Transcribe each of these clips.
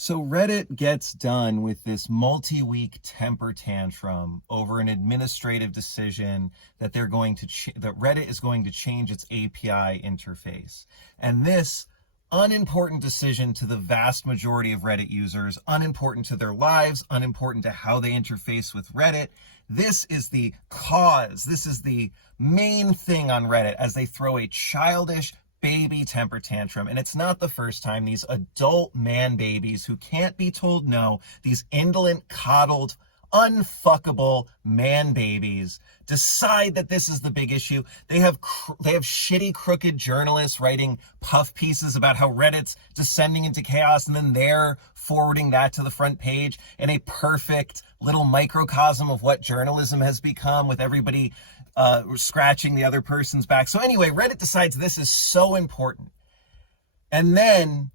So Reddit gets done with this multi-week temper tantrum over an administrative decision that that Reddit is going to change its API interface. And this unimportant decision to the vast majority of Reddit users, unimportant to their lives, unimportant to how they interface with Reddit. This is the cause. This is the main thing on Reddit as they throw a childish baby temper tantrum. And it's not the first time these adult man babies who can't be told no, these indolent, coddled, unfuckable man babies decide that this is the big issue. They have shitty, crooked journalists writing puff pieces about how Reddit's descending into chaos, and then they're forwarding that to the front page in a perfect little microcosm of what journalism has become, with everybody scratching the other person's back. So anyway, Reddit decides this is so important, and then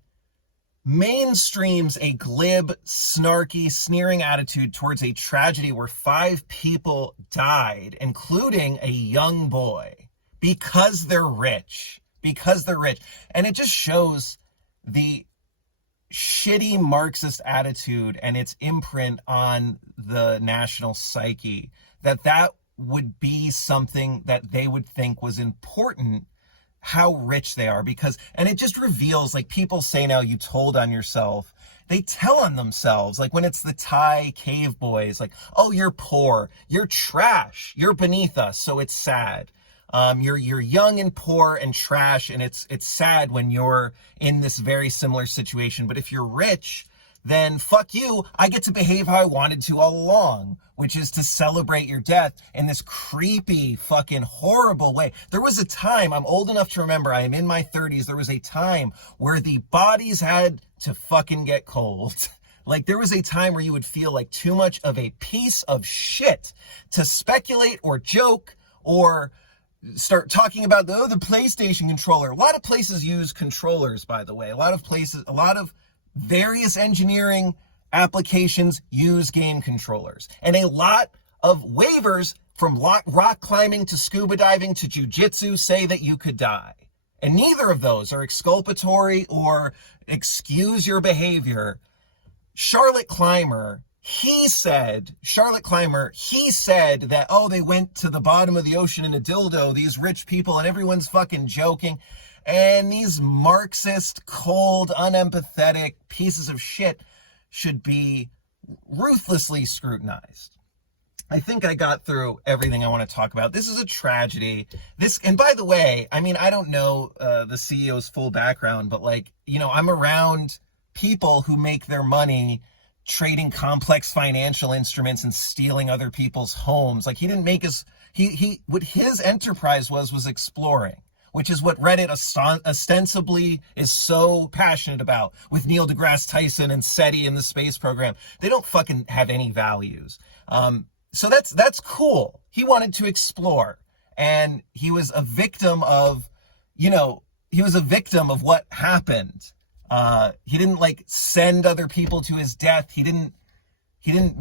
mainstreams a glib, snarky, sneering attitude towards a tragedy where 5 people died, including a young boy, because they're rich. And it just shows the shitty Marxist attitude and its imprint on the national psyche, that would be something that they would think was important, how rich they are. And it just reveals, like, people say now, you told on yourself. They tell on themselves, like when it's the Thai cave boys, like, oh, you're poor, you're trash, you're beneath us, so it's sad. You're young and poor and trash, and it's sad when you're in this very similar situation. But if you're rich, then fuck you, I get to behave how I wanted to all along, which is to celebrate your death in this creepy, fucking horrible way. There was a time, I'm old enough to remember, I am in my 30s, there was a time where the bodies had to fucking get cold. Like, there was a time where you would feel like too much of a piece of shit to speculate or joke or start talking about the PlayStation controller. A lot of places use controllers, by the way. A lot of various engineering applications use game controllers. And a lot of waivers, from rock climbing to scuba diving to jujitsu, say that you could die. And neither of those are exculpatory or excuse your behavior. Charlotte Clymer, he said that, oh, they went to the bottom of the ocean in a dildo, these rich people, and everyone's fucking joking. And these Marxist, cold, unempathetic pieces of shit should be ruthlessly scrutinized. I think I got through everything I want to talk about. This is a tragedy. And by the way, I mean, I don't know the CEO's full background, but, like, you know, I'm around people who make their money trading complex financial instruments and stealing other people's homes. Like, he didn't make what his enterprise was exploring, which is what Reddit ostensibly is so passionate about, with Neil deGrasse Tyson and SETI in the space program. They don't fucking have any values. So that's cool. He wanted to explore, and he was a victim of what happened. He didn't, like, send other people to his death. He didn't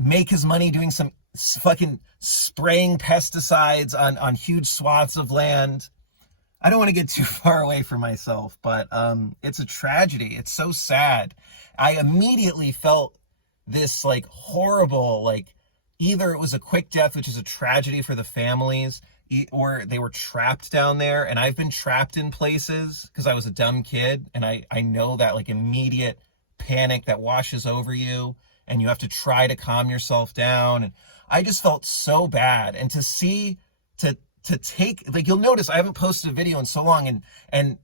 make his money doing some fucking spraying pesticides on huge swaths of land. I don't want to get too far away from myself, but it's a tragedy. It's so sad. I immediately felt this, like, horrible, like, either it was a quick death, which is a tragedy for the families, or they were trapped down there. And I've been trapped in places because I was a dumb kid, and I know that, like, immediate panic that washes over you, and you have to try to calm yourself down. And I just felt so bad. And to take, like, you'll notice I haven't posted a video in so long, and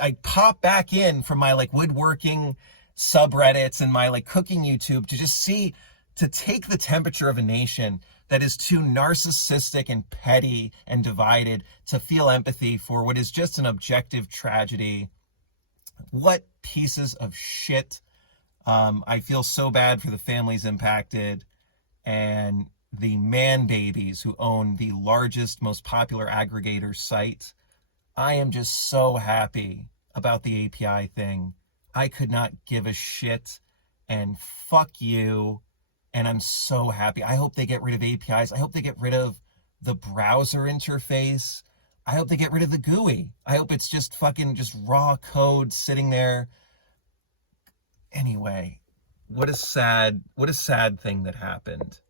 I pop back in from my, like, woodworking subreddits and my, like, cooking YouTube to take the temperature of a nation that is too narcissistic and petty and divided to feel empathy for what is just an objective tragedy. What pieces of shit. I feel so bad for the families impacted and the man babies who own the largest, most popular aggregator site. I am just so happy about the API thing. I could not give a shit, and fuck you. And I'm so happy. I hope they get rid of APIs. I hope they get rid of the browser interface. I hope they get rid of the GUI. I hope it's just fucking just raw code sitting there. Anyway, what a sad thing that happened.